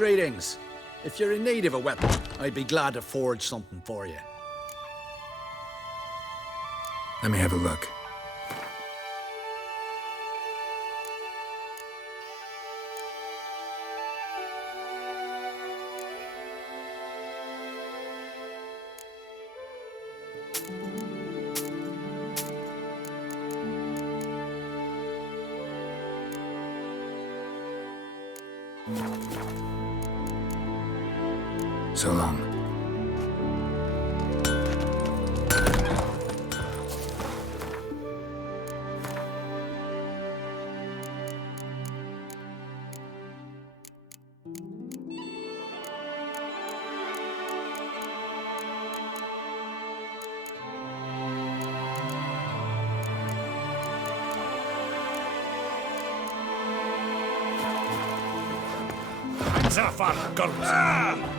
Greetings. If you're in need of a weapon, I'd be glad to forge something for you. Let me have a look. So long. Zafar, girls.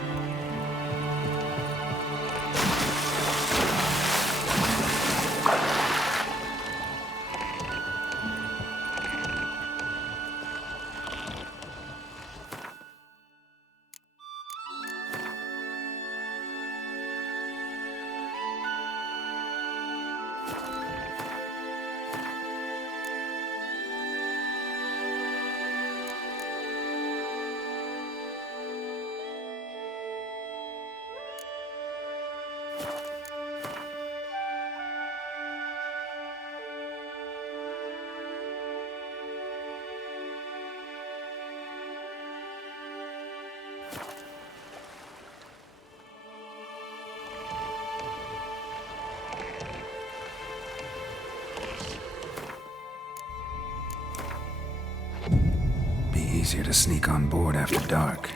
Easier to sneak on board after dark.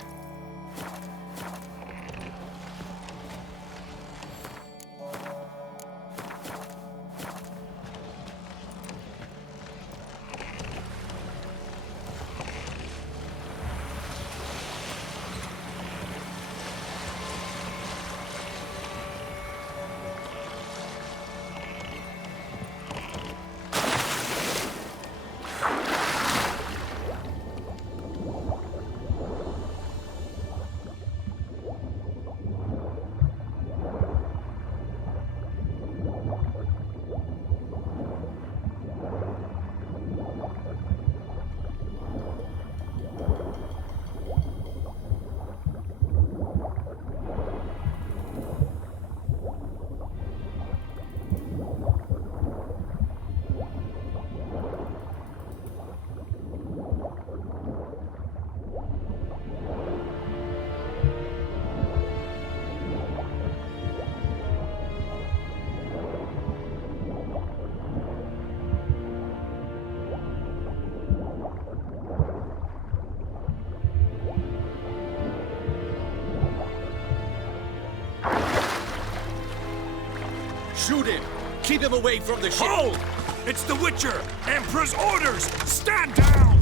Shoot him! Keep him away from the ship! Hold! It's the Witcher! Emperor's orders! Stand down!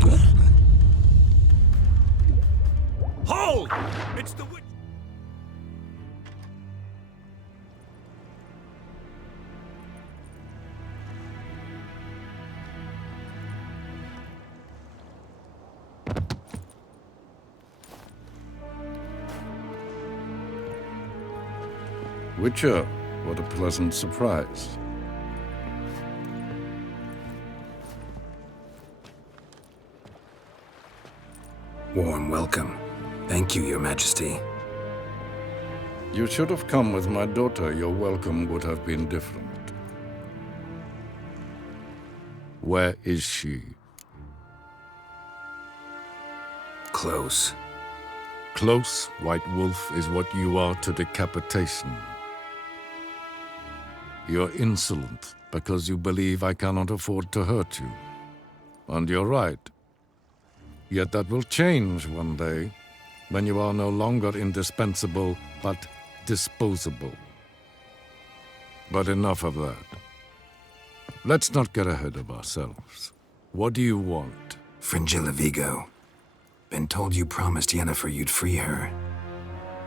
Hold! It's the Witcher! Witcher, what a pleasant surprise. Warm welcome. Thank you, Your Majesty. You should have come with my daughter. Your welcome would have been different. Where is she? Close. Close, White Wolf, is what you are to decapitation. You're insolent because you believe I cannot afford to hurt you. And you're right. Yet that will change one day, when you are no longer indispensable, but disposable. But enough of that. Let's not get ahead of ourselves. What do you want? Fringilla Vigo. Been told you promised Yennefer you'd free her.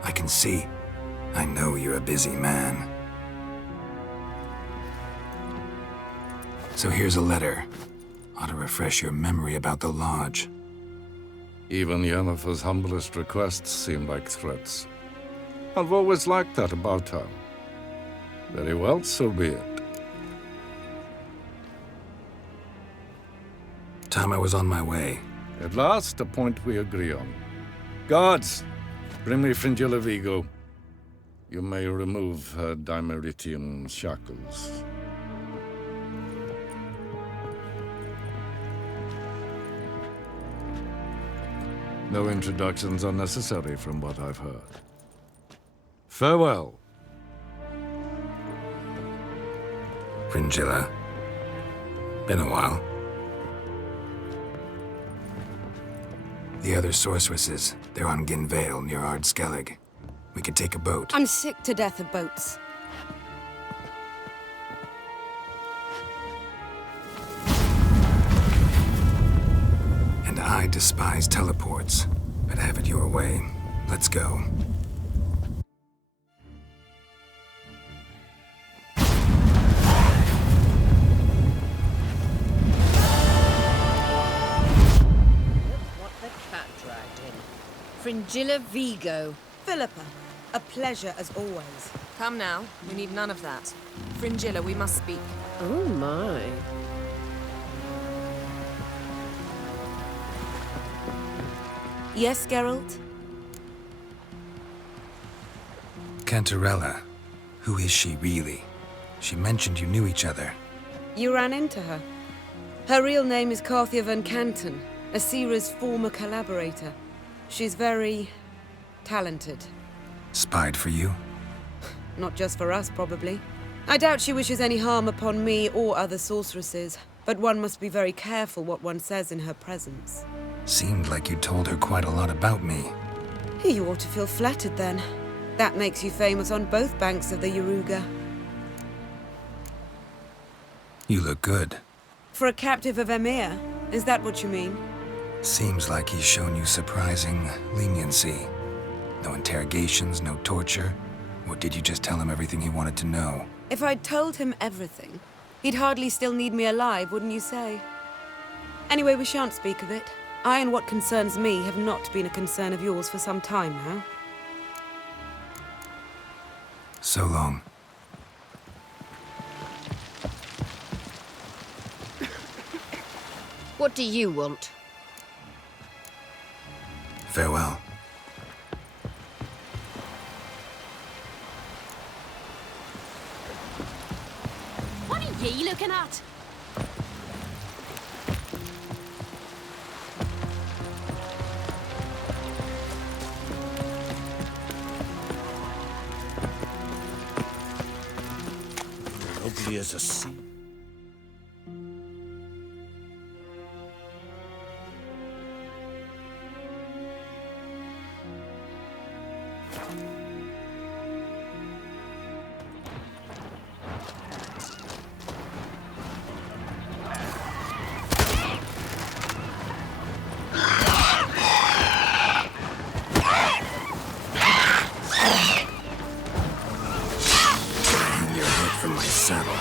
I can see. I know you're a busy man. So here's a letter. Ought to refresh your memory about the Lodge. Even Yennefer's humblest requests seem like threats. I've always liked that about her. Very well, so be it. Time I was on my way. At last, a point we agree on. Guards, bring me Fringilla Vigo. You may remove her Dimeritium shackles. No introductions are necessary from what I've heard. Farewell. Fringilla. Been a while. The other sorceresses, they're on Ginvale near Ardskellig. We could take a boat. I'm sick to death of boats. And I despise teleports, but have it your way. Let's go. What the cat dragged in. Fringilla Vigo. Philippa, a pleasure as always. Come now, we need none of that. Fringilla, we must speak. Oh my. Yes, Geralt? Cantarella. Who is she really? She mentioned you knew each other. You ran into her. Her real name is Carthia van Canton, Asira's former collaborator. She's very talented. Spied for you? Not just for us, probably. I doubt she wishes any harm upon me or other sorceresses, but one must be very careful what one says in her presence. Seemed like you told her quite a lot about me. You ought to feel flattered then. That makes you famous on both banks of the Yaruga. You look good. For a captive of Emir, is that what you mean? Seems like he's shown you surprising leniency. No interrogations, no torture. Or did you just tell him everything he wanted to know? If I'd told him everything, he'd hardly still need me alive, wouldn't you say? Anyway, we shan't speak of it. I and what concerns me have not been a concern of yours for some time now. So long. What do you want? Farewell. What are ye looking at? Ugly as a sea. Your head from my saddle.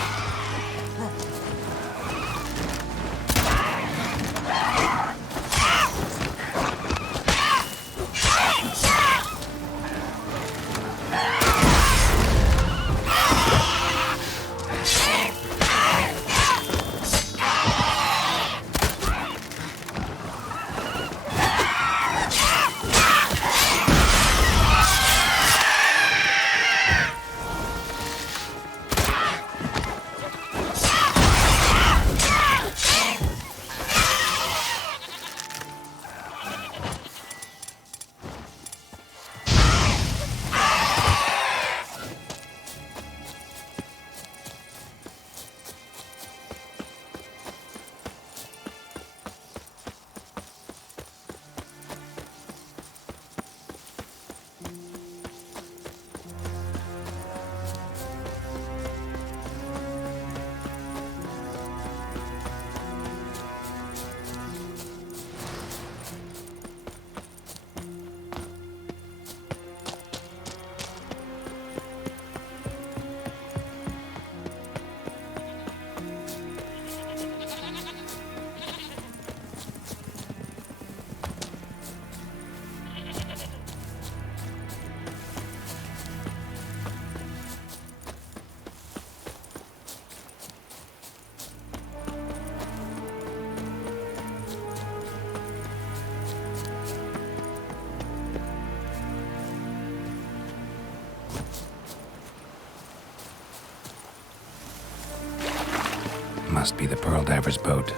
Must be the Pearl Diver's boat.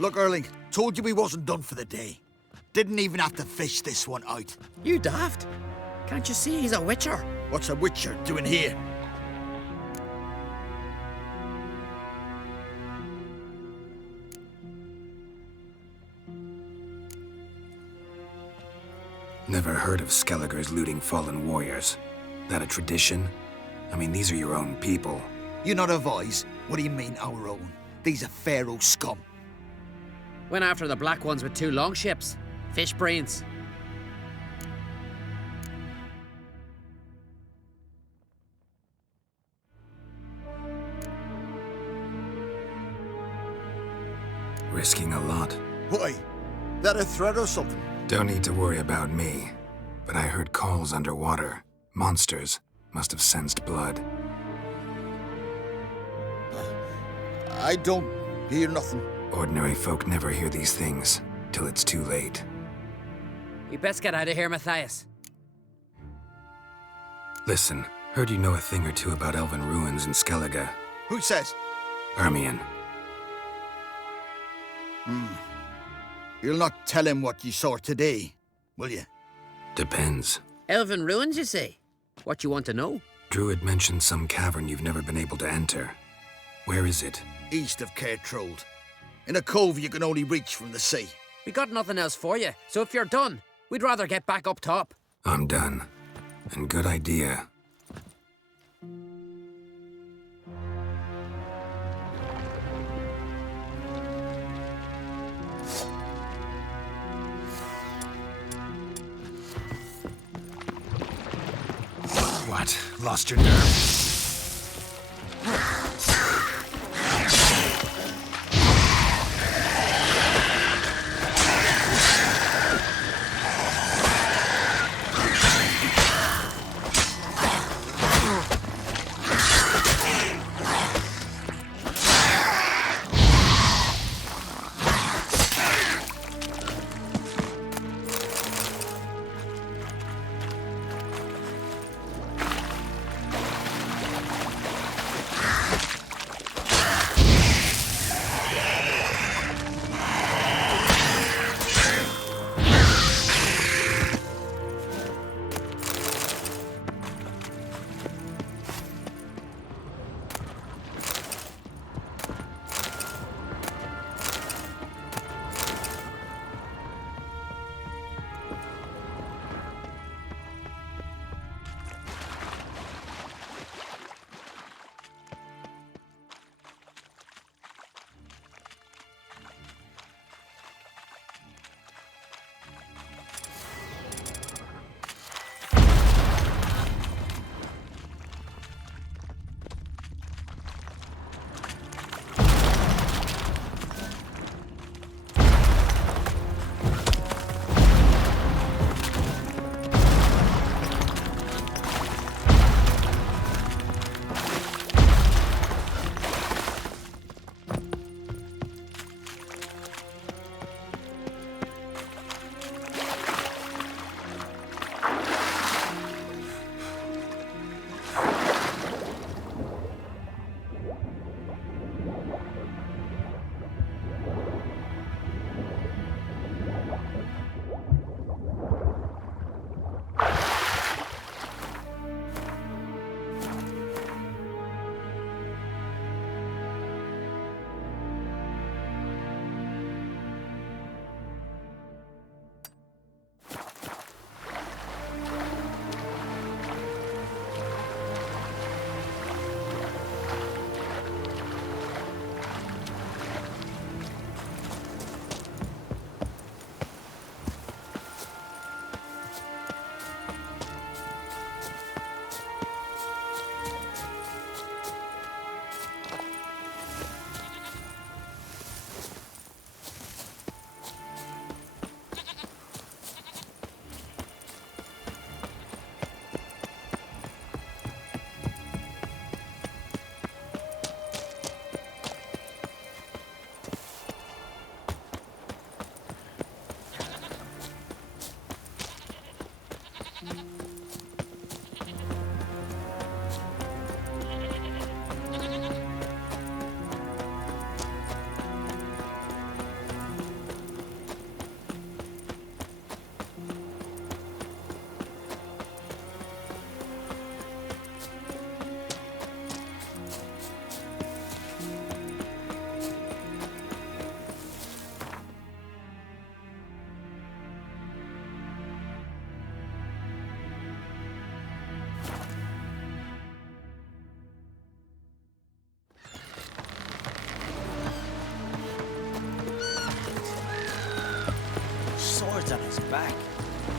Look, Erling, told you we wasn't done for the day. Didn't even have to fish this one out. You daft? Can't you see he's a witcher? What's a witcher doing here? Never heard of Skelligers looting fallen warriors. That a tradition? I mean, these are your own people. You not advise? What do you mean, our own? These are Pharaoh scum. Went after the black ones with 2 longships. Fish brains. Risking a lot. Why? That a threat or something? Don't need to worry about me. But I heard calls underwater. Monsters must have sensed blood. I don't hear nothing. Ordinary folk never hear these things till it's too late. We best get out of here, Matthias. Listen, heard you know a thing or two about elven ruins in Skellige. Who says? Ermion. You'll not tell him what you saw today, will you? Depends. Elven ruins, you say? What you want to know? Druid mentioned some cavern you've never been able to enter. Where is it? East of Cairtrold. In a cove you can only reach from the sea. We got nothing else for you, so if you're done, we'd rather get back up top. I'm done. And good idea. What? Lost your nerve?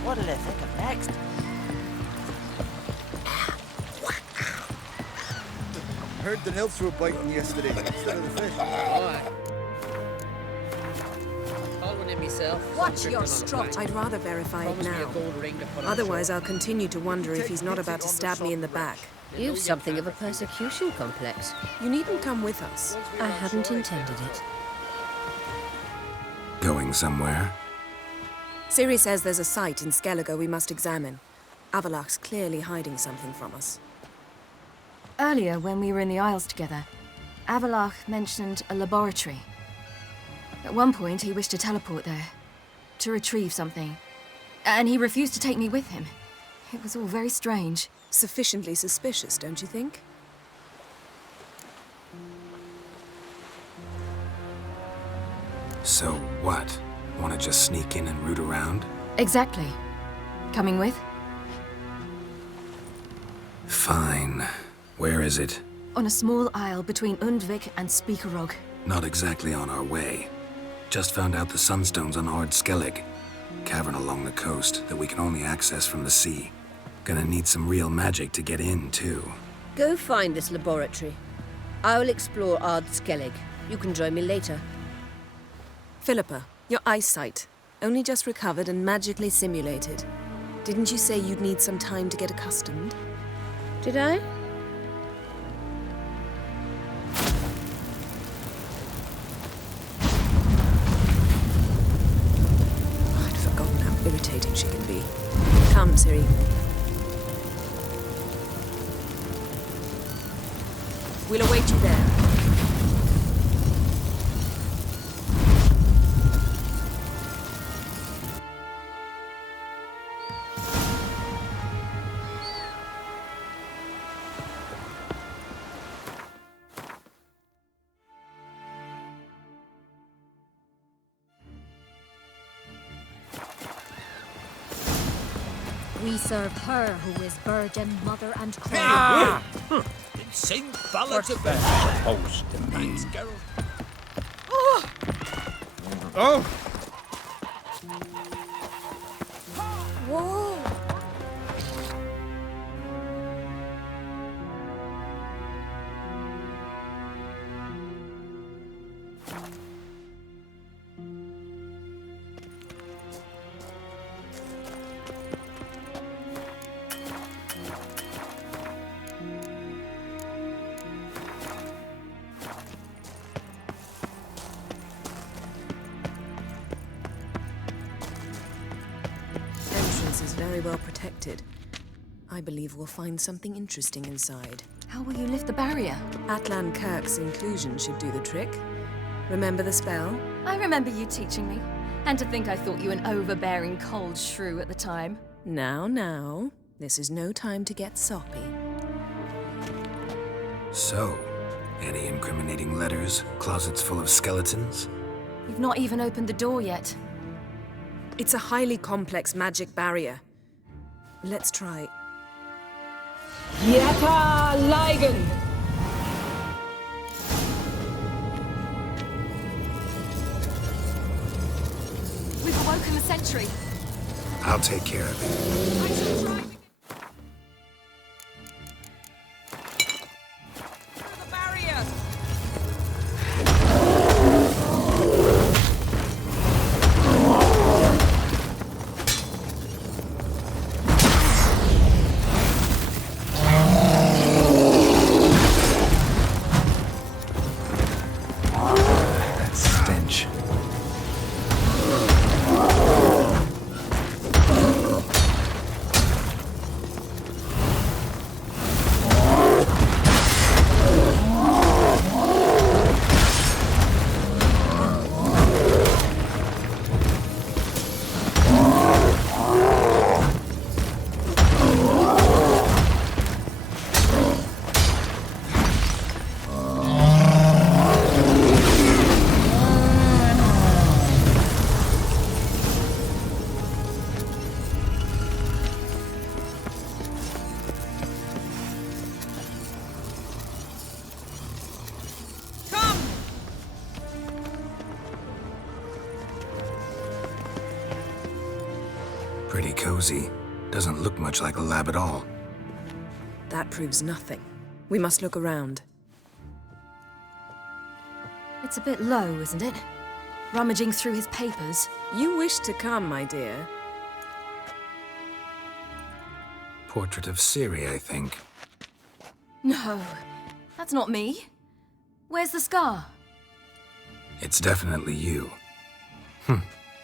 What'll they think of next? Heard the nymphs were biting yesterday instead of the fish. Call one in myself. Watch your strut. I'd rather verify it now. Otherwise, I'll continue to wonder if he's not about to stab me in the back. You've something of a persecution complex. You needn't come with us. I hadn't intended it. Going somewhere? Ciri says there's a site in Skellige we must examine. Avalach's clearly hiding something from us. Earlier, when we were in the Isles together, Avalach mentioned a laboratory. At one point, he wished to teleport there, to retrieve something. And he refused to take me with him. It was all very strange. Sufficiently suspicious, don't you think? So what? Want to just sneak in and root around? Exactly. Coming with? Fine. Where is it? On a small isle between Undvik and Speakerog. Not exactly on our way. Just found out the sunstones on Ard Skellig. Cavern along the coast that we can only access from the sea. Gonna need some real magic to get in, too. Go find this laboratory. I'll explore Ard Skellig. You can join me later. Philippa, your eyesight. Only just recovered and magically simulated. Didn't you say you'd need some time to get accustomed? Did I? I'd forgotten how irritating she can be. Come, Ciri. We'll await you there. We serve her who is virgin, mother, and crown. Insane ballads of supposed to be. Thanks, Geralt. Oh! Whoa! Is very well protected. I believe we'll find something interesting inside. How will you lift the barrier? Atlan Kirk's inclusion should do the trick. Remember the spell? I remember you teaching me. And to think I thought you an overbearing cold shrew at the time. Now. This is no time to get soppy. So, any incriminating letters? Closets full of skeletons? You've not even opened the door yet. It's a highly complex magic barrier. Let's try. Yata Ligen! We've awoken the sentry. I'll take care of it. I shall try. The barrier! cozy. Doesn't look much like a lab at all. That proves nothing. We must look around. It's a bit low, isn't it? Rummaging through his papers. You wish to come, my dear. Portrait of Ciri, I think. No, that's not me. Where's the scar? It's definitely you.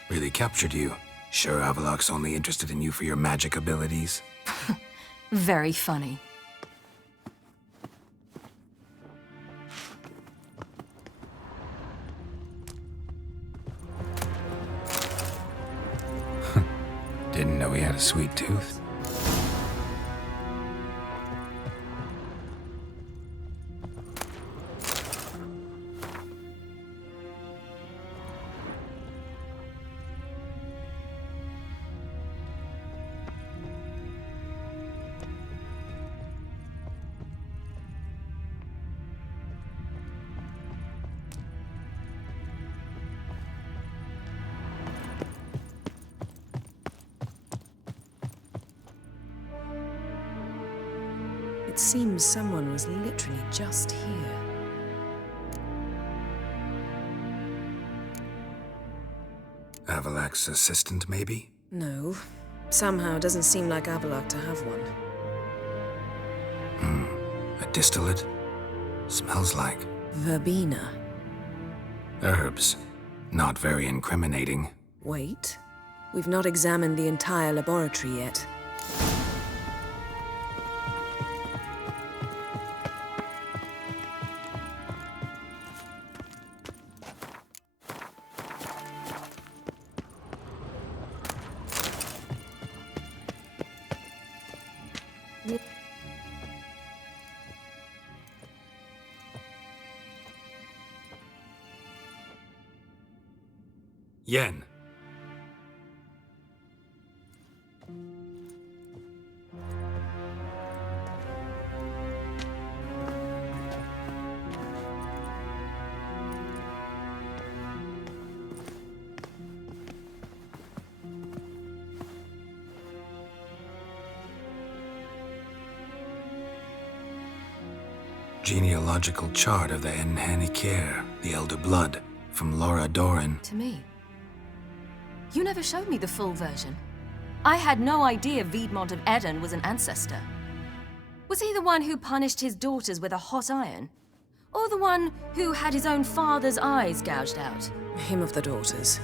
Really captured you. Sure Avalok's only interested in you for your magic abilities? Very funny. Didn't know he had a sweet tooth. It seems someone was literally just here. Avalok's assistant, maybe? No. Somehow it doesn't seem like Avalok to have one. A distillate? Smells like Verbena. herbs. Not very incriminating. Wait. We've not examined the entire laboratory yet. Yen. Genealogical chart of the Enhanikir, the Elder Blood, from Laura Doran. To me. You never showed me the full version. I had no idea Viedmont of Eden was an ancestor. Was he the one who punished his daughters with a hot iron? Or the one who had his own father's eyes gouged out? Him of the daughters.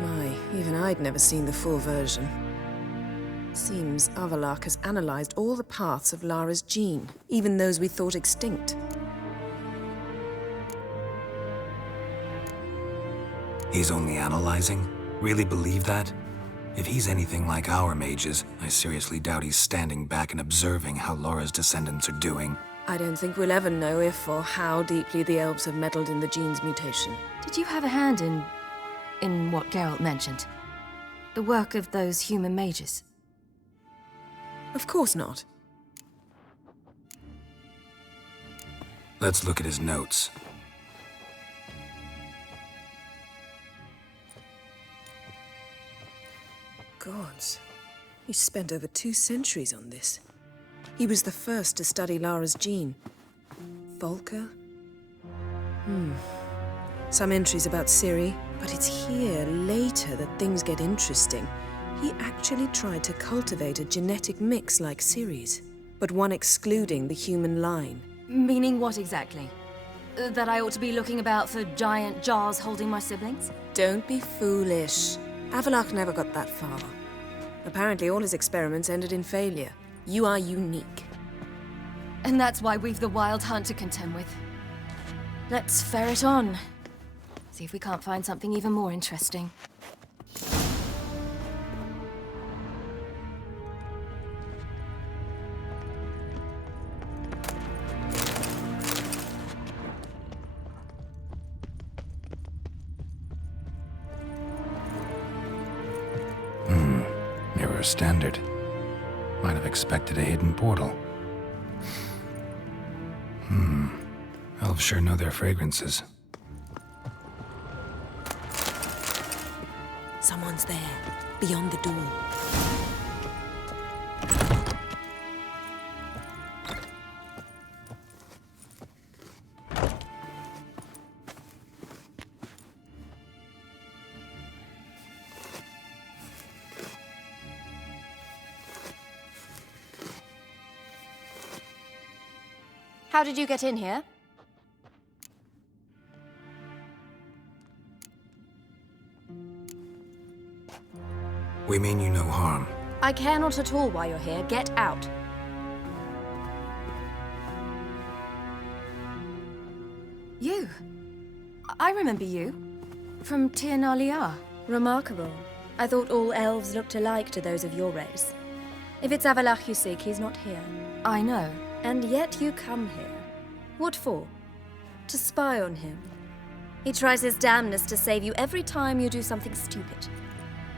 My, even I'd never seen the full version. Seems Avalok has analyzed all the paths of Lara's gene, even those we thought extinct. He's only analyzing? Really believe that? If he's anything like our mages, I seriously doubt he's standing back and observing how Laura's descendants are doing. I don't think we'll ever know if or how deeply the elves have meddled in the gene's mutation. Did you have a hand in what Geralt mentioned? The work of those human mages? Of course not. Let's look at his notes. Gods. He spent over 2 centuries on this. He was the first to study Lara's gene. Volker? Some entries about Ciri, but it's here, later, that things get interesting. He actually tried to cultivate a genetic mix like Ciri's, but one excluding the human line. Meaning what exactly? That I ought to be looking about for giant jars holding my siblings? Don't be foolish. Avalok never got that far. Apparently all his experiments ended in failure. You are unique. And that's why we've the Wild Hunt to contend with. Let's ferret on. See if we can't find something even more interesting. Mirror standard. Might have expected a hidden portal. Elves sure know their fragrances. Someone's there, beyond the door. How did you get in here? We mean you no harm. I care not at all why you're here. Get out. You. I remember you. From Tir na Liar. Remarkable. I thought all elves looked alike to those of your race. If it's Avalach you seek, he's not here. I know. And yet you come here. What for? To spy on him. He tries his damnedest to save you every time you do something stupid.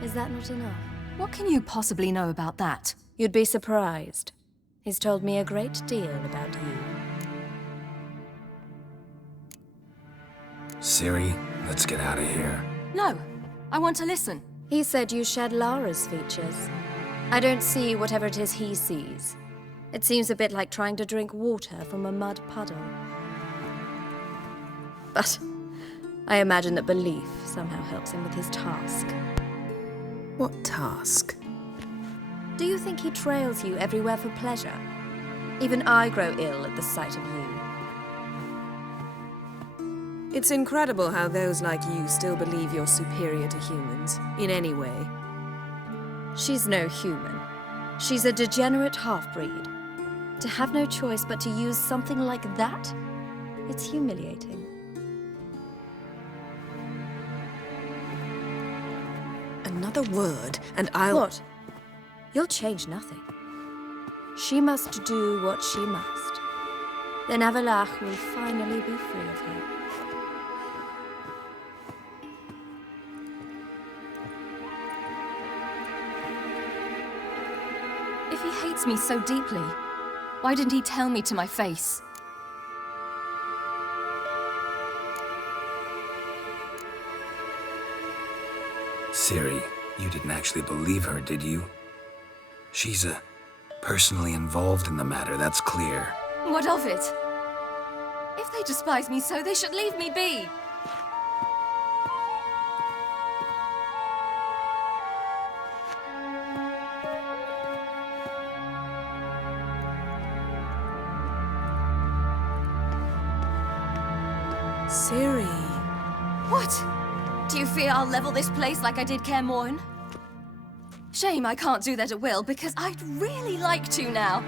Is that not enough? What can you possibly know about that? You'd be surprised. He's told me a great deal about you. Ciri, let's get out of here. No. I want to listen. He said you shared Lara's features. I don't see whatever it is he sees. It seems a bit like trying to drink water from a mud puddle. But I imagine that belief somehow helps him with his task. What task? Do you think he trails you everywhere for pleasure? Even I grow ill at the sight of you. It's incredible how those like you still believe you're superior to humans, in any way. She's no human. She's a degenerate half-breed. To have no choice but to use something like that? It's humiliating. Another word, and I'll... What? You'll change nothing. She must do what she must. Then Avalach will finally be free of her. If he hates me so deeply, why didn't he tell me to my face? Ciri, you didn't actually believe her, did you? She's personally involved in the matter, that's clear. What of it? If they despise me so, they should leave me be. Ciri. What? Do you fear I'll level this place like I did Kaer Morhen? Shame I can't do that at will, because I'd really like to now.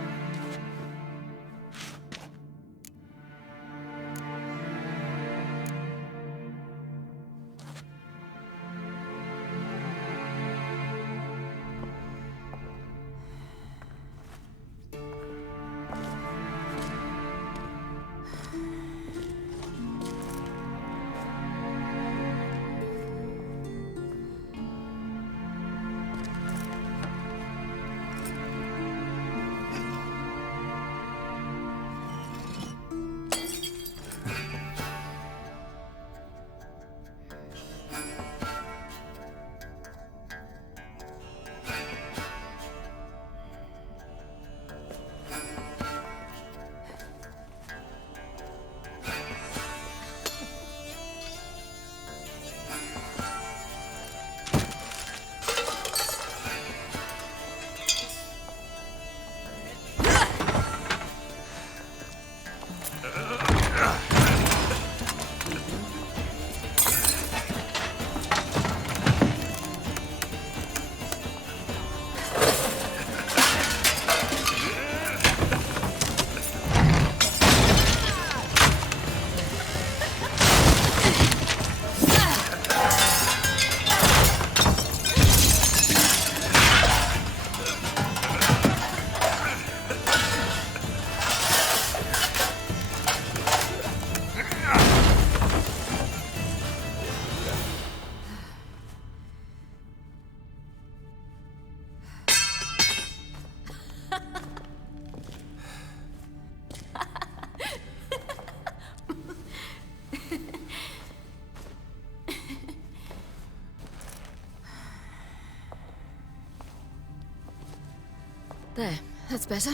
There, that's better.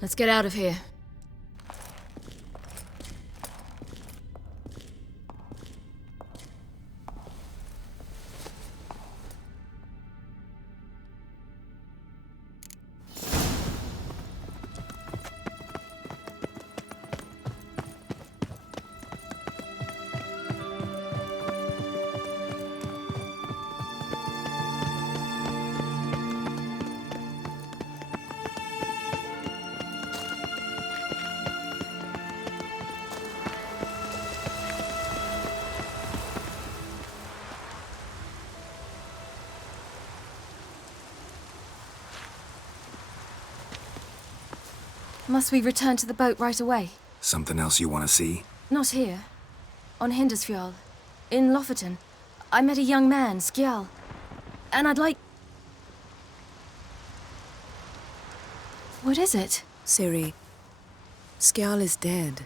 Let's get out of here. Must we return to the boat right away? Something else you want to see? Not here. On Hindersfjall. In Lofoten. I met a young man, Skjal. And I'd like... What is it? Ciri, Skjal is dead.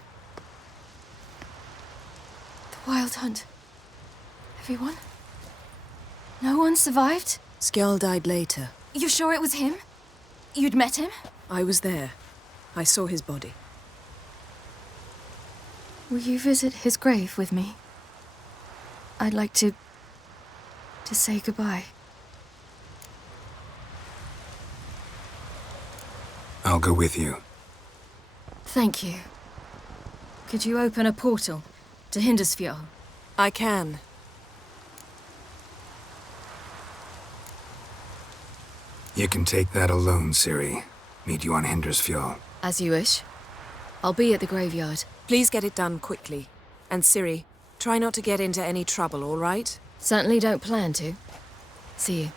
The Wild Hunt. Everyone? No one survived? Skjal died later. You sure it was him? You'd met him? I was there. I saw his body. Will you visit his grave with me? I'd like to say goodbye. I'll go with you. Thank you. Could you open a portal to Hindersfjall? I can. You can take that alone, Ciri. Meet you on Hindersfjall. As you wish. I'll be at the graveyard. Please get it done quickly. And Ciri, try not to get into any trouble, all right? Certainly don't plan to. See you.